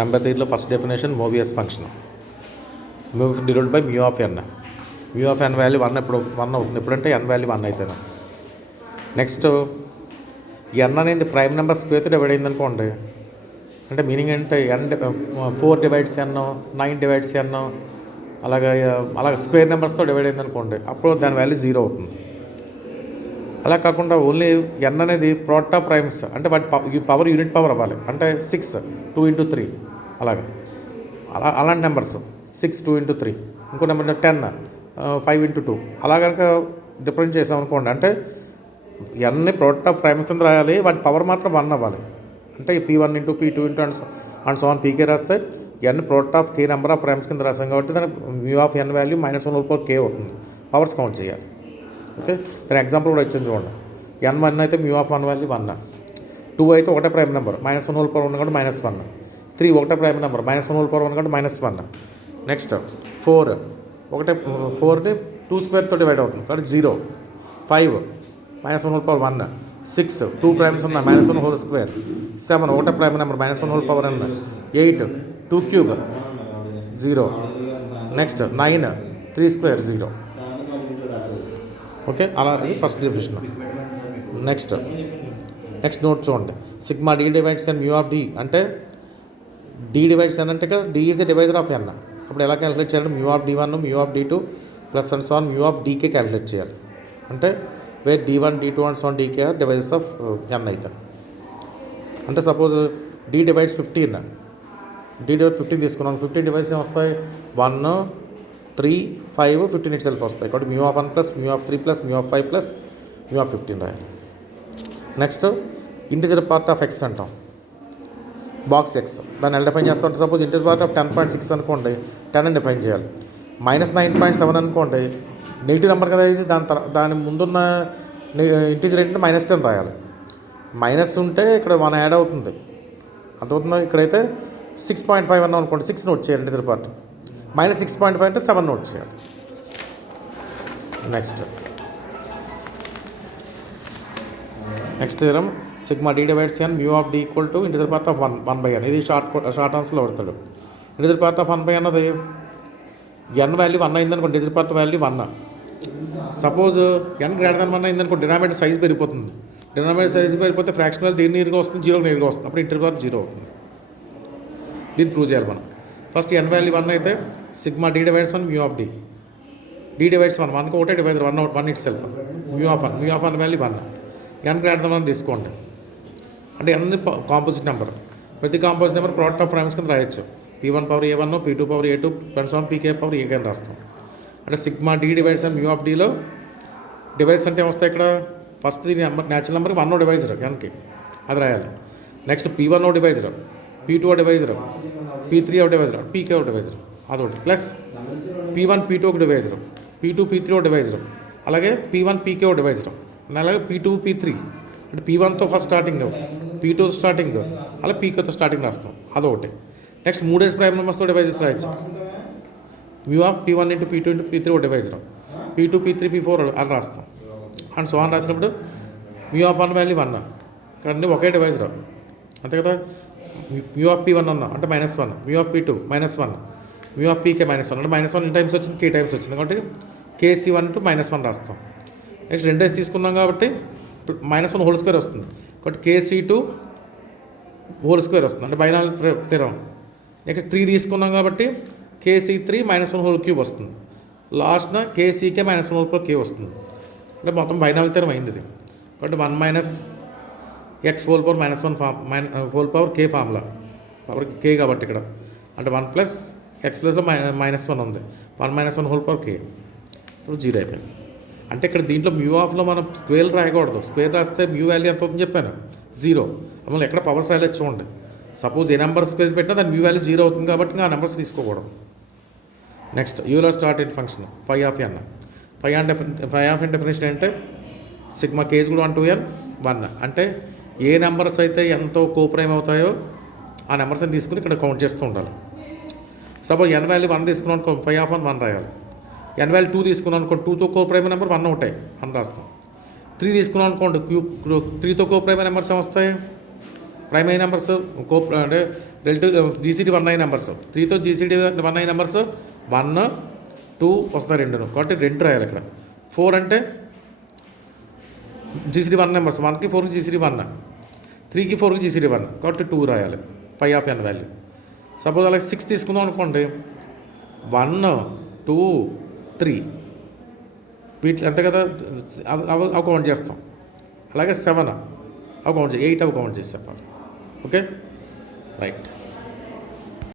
Number థియరీలో first definition Möbius function divide by mu of n. Mu of n value 1 అవుతుంది ఎప్పుడంటే ఎన్ value 1 అయితేనే. Next ఎన్ అనేది prime number స్క్వేర్తో divide అయింది అనుకోండి, అంటే మీనింగ్ అంటే ఎన్ 4 డివైడ్స్ ఎన్ 9 డివైడ్స్ ఎన్ అలాగే స్క్వేర్ నెంబర్స్తో డివైడ్ అయింది అనుకోండి, అప్పుడు దాని వాల్యూ 0 అవుతుంది. అలా కాకుండా ఓన్లీ ఎన్ అనేది ప్రోడక్ట్ ఆఫ్ ప్రైమ్స్, అంటే వాటి పవర్ యూనిట్ పవర్ అవ్వాలి, అంటే 6 2 into 3 అలాంటి నెంబర్స్ 6 2 into 3, ఇంకో నెంబర్ 10 5 into 2 అలా కనుక డిఫరెన్స్ చేసాం అనుకోండి, అంటే ఎన్ని ప్రోడక్ట్ ఆఫ్ ప్రైమ్స్ కింద రాయాలి, వాటి పవర్ మాత్రం 1 అవ్వాలి. అంటే P1 into P2 into and so on PK రాస్తే n product of k number of primes కింద రాసాం కాబట్టి దాని mu of n value -1/k అవుతుంది. పవర్స్ కౌంట్ చేయాలి. ఓకే, దాని ఎగ్జాంపుల్ కూడా ఇచ్చాను చూడండి. n1 అయితే మ్యూ ఆఫ్ 1 వాల్యూ 1, 2 అయితే ఒకటే ప్రైమ్ నెంబర్ -1/1 కాబట్టి -1, 3 ఒకటే ప్రైమ్ నెంబర్ -1/1 కాబట్టి -1. నెక్స్ట్ 4 4ని 2 స్క్వేర్తో డివైడ్ అవుతుంది కాబట్టి 0, 5 -1/1, 6 2 ప్రైమ్స్ ఉన్నాయి -1/2, 7 ఒకటే prime number -1/n, 8 2 cube 0, next 9 3 square 0. Okay, అలా ఫస్ట్ డెఫినేషన్. నెక్స్ట్ నోట్ చూడండి. Sigma D divides N mu of d, అంటే డి డివైడ్స్ ఎన్ అంటే ఇక్కడ d is a divisor of n. అప్పుడు ఎలా క్యాలిక్యులేట్ చేయాలి? Mu of D1 mu of D2 plus and so on mu of d k calculate చేయాలి. అంటే where D1 D2 and so on d k are devices of N అయితే. అంటే suppose D divides 15, D divide 15 తీసుకున్నాను. 15 divides ఏం వస్తాయి? 1 3 5 15 it self వస్తాయి. కాబట్టి mu of 1 plus mu of 3 plus mu of 5 plus mu of 15 రాయాలి. Next integer part of X అంటాం, box X. దాన్ని ఎలా డిఫైన్ చేస్తాం? సపోజ్ ఇంటిజర్ పార్ట్ ఆఫ్ 10.6 అనుకోండి, 10 అని డిఫైన్ చేయాలి. -9.7 అనుకోండి, నెగిటివ్ నెంబర్ కదా ఇది, దాని ముందున్న ఇంటిజర్ ఏంటంటే -10 రాయాలి. మైనస్ ఉంటే ఇక్కడ 1 యాడ్ అవుతుంది, అర్థమవుతుందా? ఇక్కడైతే 6.5 అన్నాం అనుకోండి, 6 నోట్ చేయాలి ఇంటిజర్ పార్ట్. -6.5 అంటే 7 నోట్ చేయాలి. Next theorem sigma D divides N mu of D equal to integer part of 1/n. ఇది షార్ట్ ఆన్సర్లో పడతాడు. ఇంటిజర్ పార్ట్ ఆఫ్ 1/n అన్నది ఎన్ వాల్యూ 1 అయిందనుకోండి, integer part value 1. Suppose n greater than 1 అయిందనుకోండి, denominator size పెరిగిపోతుంది. Denominator size పెరిగిపోతే fraction value దేని నేరుగా వస్తుంది? 0 నేరుగా వస్తుంది. అప్పుడు ఇంటిజర్ పార్ట్ 0 అవుతుంది. దీన్ని ప్రూవ్ చేయాలి మనం. ఫస్ట్ n వాల్యూ 1 అయితే sigma D divides 1 mu of d. D divides 1, 1కి ఒకటే divisor 1 itself. Mu of 1 value 1. n greater than 1 తీసుకోండి, అంటే n కాంపోజిట్ నెంబర్. ప్రతి composite number product of primes కింద రాయొచ్చు. P1 power A1, P2 power A2 పెన్సాన్ p k power A అని రాస్తాం. అంటే sigma D divides mu of డిలో డివైస్ అంటే ఏమొస్తాయి? ఇక్కడ ఫస్ట్ దీని న్యాచురల్ నెంబర్కి 1 డివైజర్ ఎన్కి, అది రాయాలి. Next P1 divisor, P2 divisor, P3 divisor, p k divisor అదొకటి, plus P1 P2 divisor, P2 P3 divisor, అలాగే P1 పీకే డివైజర్, అలాగే P2 P3. అంటే P1తో ఫస్ట్ స్టార్టింగ్, P2 స్టార్టింగ్, అలా పీకేతో స్టార్టింగ్ రాస్తాం, అదొకటి. నెక్స్ట్ 3 ప్రైమ్ నెంబర్స్తో డివైజెస్ రాయొచ్చు. Mu of P1 into P2 into P3 divisor, P2 P3 P4 అని రాస్తాం. అండ్ సో అని రాసినప్పుడు మ్యూ ఆఫ్ 1 వాల్యూ 1, ఇక్కడ అన్నీ ఒకే డివైజర్ అంతే కదా. మ్యూ ఆఫ్ P1 అన్నా అంటే -1, mu of P2 -1, mu of పీకే -1 అంటే -1 ఎన్ని టైమ్స్ వచ్చింది? k టైమ్స్ వచ్చింది కాబట్టి KC1 to -1 రాస్తాం. నెక్స్ట్ 2 డేస్ తీసుకున్నాం కాబట్టి -1 హోల్ స్క్వేర్ వస్తుంది, కాబట్టి KC2 హోల్ స్క్వేర్ వస్తుంది, అంటే బైనాల్ థీరం. నెక్స్ట్ 3 తీసుకున్నాం కాబట్టి KC3 -1 హోల్ క్యూబ్ వస్తుంది. లాస్ట్న KCK -1/k వస్తుంది, అంటే మొత్తం బైనాల్ థీరం అయింది ఇది. కాబట్టి 1 - x whole power -1 whole power k formula, power k కాబట్టి ఇక్కడ అంటే 1 + x ప్లస్లో -1 ఉంది, 1 - 1 హోల్ పవర్ k, ఇప్పుడు 0 అయిపోయింది. అంటే ఇక్కడ దీంట్లో మ్యూ ఆఫ్లో మనం స్క్వేర్ రాయకూడదు. స్క్వేర్ రాస్తే మ్యూ వాల్యూ ఎంత అవుతుందని చెప్పాను? 0. మళ్ళీ ఎక్కడ పవర్స్ రాయలేదు చూడండి. సపోజ్ ఏ నెంబర్ స్క్వేర్ పెట్టినా దాని మ్యూ వాల్యూ 0 అవుతుంది కాబట్టి ఆ నెంబర్స్ తీసుకోకూడదు. నెక్స్ట్ యూలర్ స్టార్ట్ ఇన్ function phi of n. Phi of n definition అంటే సిగ్మా కేజ్ కూడా 1 to n 1. అంటే ఏ నెంబర్స్ అయితే ఎంతో కోప్రైమ్ అవుతాయో ఆ నెంబర్స్ని తీసుకుని ఇక్కడ కౌంట్ చేస్తూ ఉండాలి. సపోజ్ n వాల్యూ 1 తీసుకున్నాం అనుకో, ఫై ఆఫ్ 1 రాయాలి. n వాల్యూ 2 తీసుకున్నాం అనుకోండి, 2తో కోప్రైమ్ నెంబర్ 1 ఉంటాయి అని రాస్తాం. 3 తీసుకున్నాం అనుకోండి, 3తో కోప్రైమ్ నెంబర్స్ ఏమొస్తాయి? ప్రైమ్ అయ్యే నెంబర్స్ అంటే రిలేటివ్ జీసీడీ 1 అయ్యే నెంబర్స్ 3తో జీసీడీ 1 అయ్యే నెంబర్స్ 1 2 వస్తాయి 2 కాబట్టి 2 రాయాలి ఇక్కడ. 4 అంటే జీసీడీ 1 నెంబర్స్ 1కి 4కి జీసీడీ 1, 3కి 4కి జీసీడీ 1 కాబట్టి 2 రాయాలి. పై ఆఫ్ ఎన్ వాల్యూ. సపోజ్ అలాగే 6 తీసుకుందాం అనుకోండి, 1 2 3 వీటి అంతే కదా, అవి కౌంట్ చేస్తాం. అలాగే 7 అవి కౌంట్ చేసి 8 అవి కౌంట్ చేసి చెప్పాలి. Okay right.